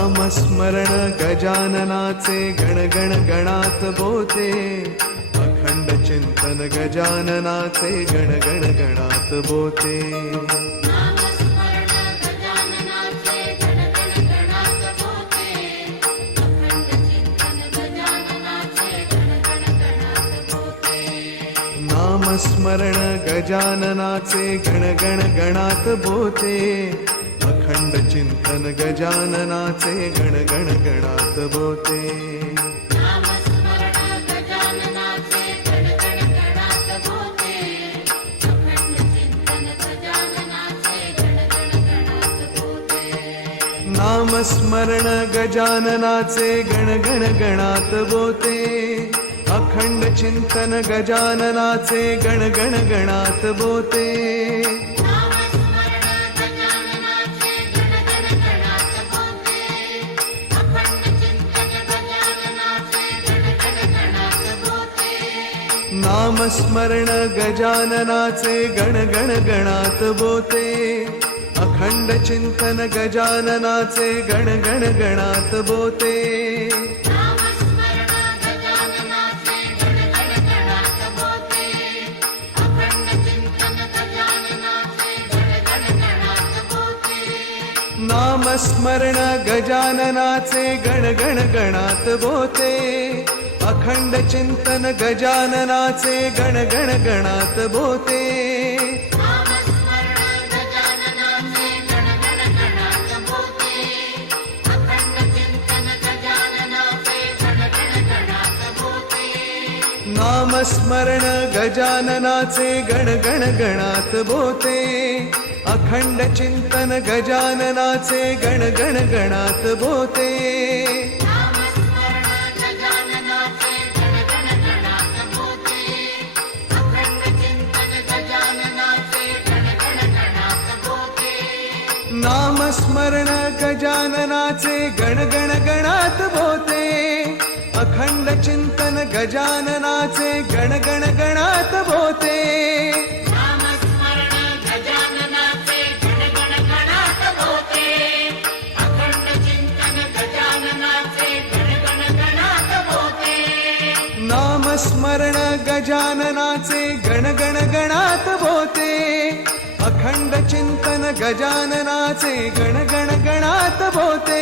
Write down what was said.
नामस्मरण गजाननाचे गणगण गणात बोते. अखंड चिंतन गजाननाचे गणगण गणात बोते. नामस्मरण गजाननाचे गणगण गणात बोते. अखंड चिंतन गजाननाचे गण गण गणात होते नामस्मरण गजाननाचे गण गणात बोते. अखंड चिंतन गजाननाचे गण गणात बोते. नामस्मरण गजाननाचे गणगण गणात बोते. अखंड चिंतन गजाननाचे गणगण गणात बोते. नामस्मरण गजाननाचे गणगण गणात बोते. अखंड चिंतन गजाननाचे गणगण गणात बोते. नामस्मरण गजाननाचे गणगण गणात बोते. अखंड चिंतन गजाननाचे गणगण गणात बोते. अखंड चिंतन गजाननाचे गजाननाचे गणगण गणात बोते. नामस्मरण गजाननाचे गणगण गणात बोते. अखंड चिंतन गजाननाचे गणगण गणात बोते. नामस्मरण गजाननाचे गणगण गणात बोते. अखंड चिंतन गजाननाचे गण गण गणात भोते